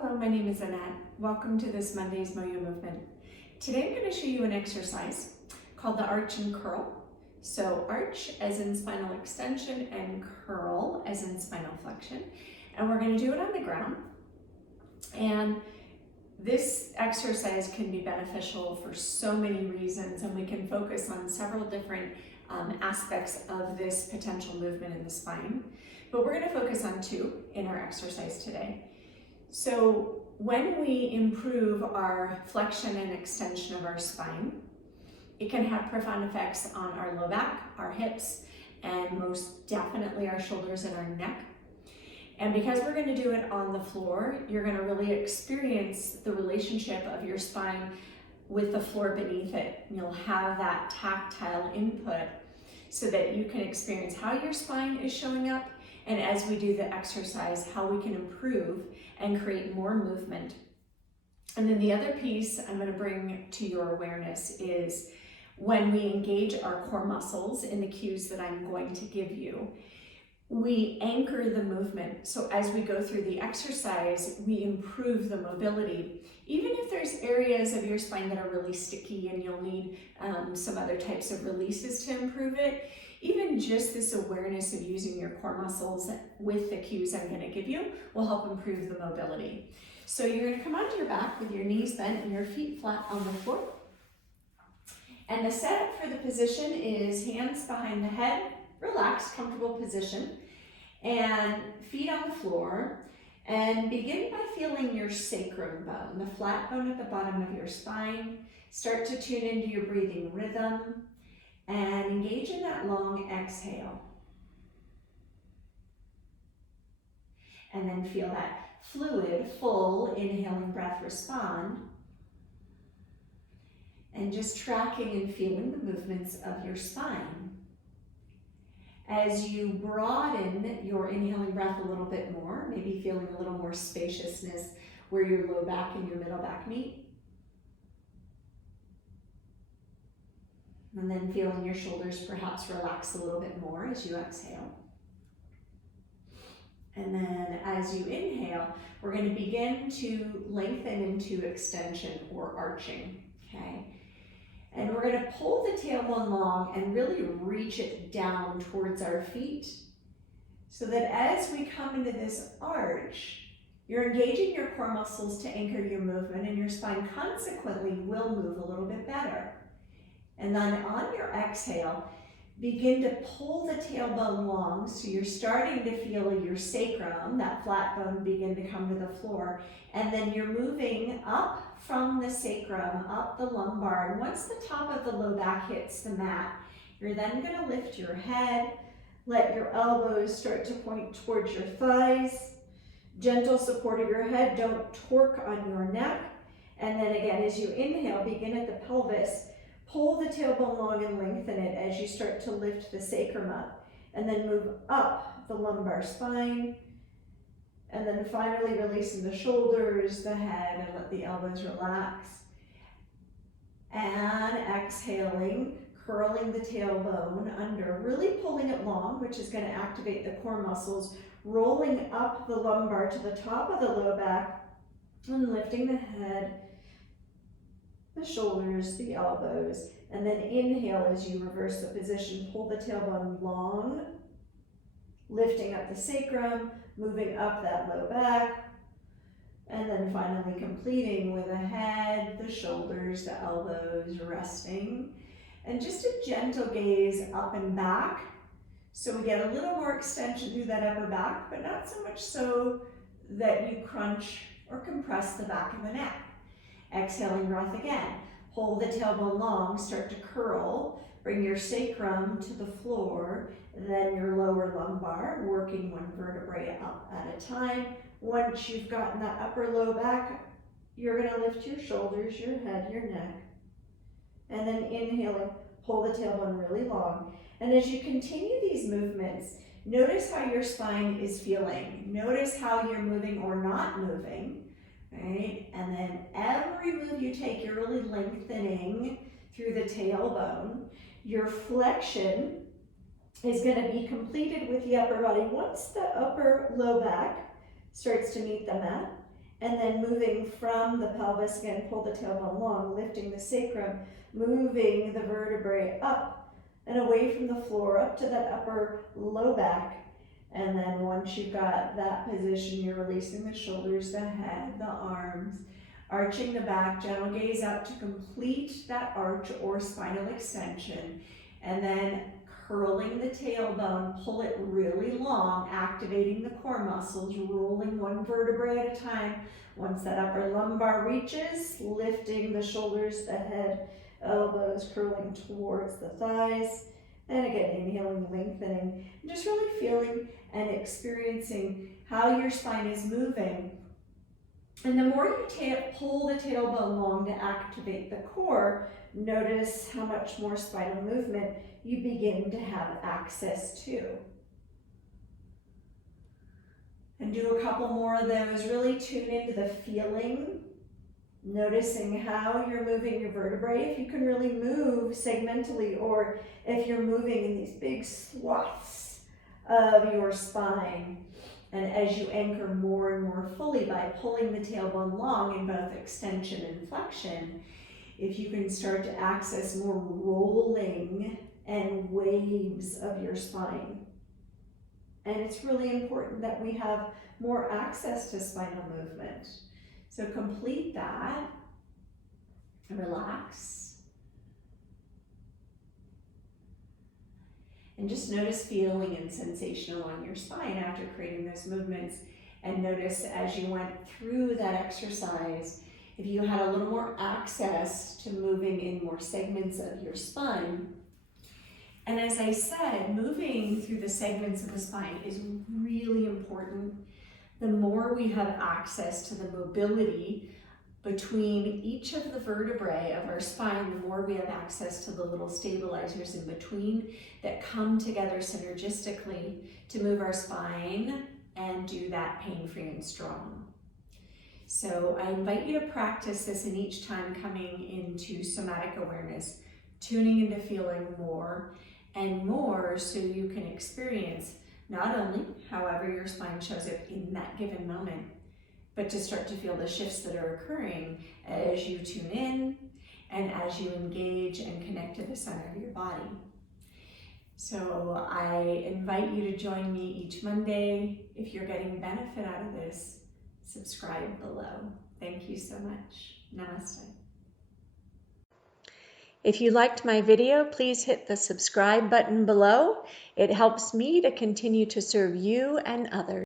Hello, my name is Annette. Welcome to this Monday's MYM movement. Today I'm going to show you an exercise called the arch and curl. So arch as in spinal extension and curl as in spinal flexion. And we're going to do it on the ground. And this exercise can be beneficial for so many reasons, and we can focus on several different aspects of this potential movement in the spine. But we're going to focus on two in our exercise today. So when we improve our flexion and extension of our spine, it can have profound effects on our low back, our hips, and most definitely our shoulders and our neck. And because we're going to do it on the floor, you're going to really experience the relationship of your spine with the floor beneath it. You'll have that tactile input so that you can experience how your spine is showing up, and as we do the exercise, how we can improve and create more movement. And then the other piece I'm going to bring to your awareness is when we engage our core muscles in the cues that I'm going to give you, we anchor the movement. So as we go through the exercise, we improve the mobility. Even if there's areas of your spine that are really sticky and you'll need some other types of releases to improve it, even just this awareness of using your core muscles with the cues I'm going to give you will help improve the mobility. So you're going to come onto your back with your knees bent and your feet flat on the floor. And the setup for the position is hands behind the head, relaxed, comfortable position, and feet on the floor. And begin by feeling your sacrum bone, the flat bone at the bottom of your spine. Start to tune into your breathing rhythm and engage in that long exhale. And then feel that fluid, full, inhaling breath respond. And just tracking and feeling the movements of your spine. As you broaden your inhaling breath a little bit more, maybe feeling a little more spaciousness where your low back and your middle back meet. And then feeling your shoulders perhaps relax a little bit more as you exhale. And then as you inhale, we're going to begin to lengthen into extension or arching, okay? And we're going to pull the tailbone long and really reach it down towards our feet so that as we come into this arch, you're engaging your core muscles to anchor your movement, and your spine consequently will move a little bit better. And then on your exhale, begin to pull the tailbone long so you're starting to feel your sacrum, that flat bone, begin to come to the floor. And then you're moving up from the sacrum, up the lumbar. And once the top of the low back hits the mat, you're then going to lift your head, let your elbows start to point towards your thighs. Gentle support of your head, don't torque on your neck. And then again, as you inhale, begin at the pelvis. Pull the tailbone long and lengthen it as you start to lift the sacrum up. And then move up the lumbar spine. And then finally releasing the shoulders, the head, and let the elbows relax. And exhaling, curling the tailbone under, really pulling it long, which is going to activate the core muscles, rolling up the lumbar to the top of the low back, and lifting the head, the shoulders, the elbows, and then inhale as you reverse the position. Pull the tailbone long, lifting up the sacrum, moving up that low back, and then finally completing with the head, the shoulders, the elbows resting, and just a gentle gaze up and back. So we get a little more extension through that upper back, but not so much so that you crunch or compress the back of the neck. Exhaling breath again. Hold the tailbone long, start to curl. Bring your sacrum to the floor, then your lower lumbar, working one vertebrae up at a time. Once you've gotten that upper low back, you're going to lift your shoulders, your head, your neck. And then inhaling, pull the tailbone really long. And as you continue these movements, notice how your spine is feeling. Notice how you're moving or not moving. Right? And then every move you take, you're really lengthening through the tailbone. Your flexion is going to be completed with the upper body. Once the upper low back starts to meet the mat, And then moving from the pelvis, again, pull the tailbone long, lifting the sacrum, moving the vertebrae up and away from the floor, up to that upper low back. And then once you've got that position, you're releasing the shoulders, the head, the arms, arching the back, gentle gaze up to complete that arch or spinal extension. And then curling the tailbone, pull it really long, activating the core muscles, rolling one vertebrae at a time. Once that upper lumbar reaches, lifting the shoulders, the head, elbows curling towards the thighs. And again, inhaling, lengthening, and just really feeling and experiencing how your spine is moving. And the more you pull the tailbone long to activate the core, notice how much more spinal movement you begin to have access to. And do a couple more of those. Really tune into the feeling, noticing how you're moving your vertebrae. If you can really move segmentally, or if you're moving in these big swaths of your spine. And as you anchor more and more fully by pulling the tailbone long in both extension and flexion, if you can start to access more rolling and waves of your spine. And it's really important that we have more access to spinal movement. So complete that, relax. And just notice feeling and sensation along your spine after creating those movements. And notice as you went through that exercise, if you had a little more access to moving in more segments of your spine. And as I said, moving through the segments of the spine is really important. The more we have access to the mobility between each of the vertebrae of our spine, the more we have access to the little stabilizers in between that come together synergistically to move our spine and do that pain-free and strong. So I invite you to practice this in each time coming into somatic awareness, tuning into feeling more and more so you can experience not only however your spine shows up in that given moment, but to start to feel the shifts that are occurring as you tune in and as you engage and connect to the center of your body. So I invite you to join me each Monday. If you're getting benefit out of this, subscribe below. Thank you so much. Namaste. If you liked my video, please hit the subscribe button below. It helps me to continue to serve you and others.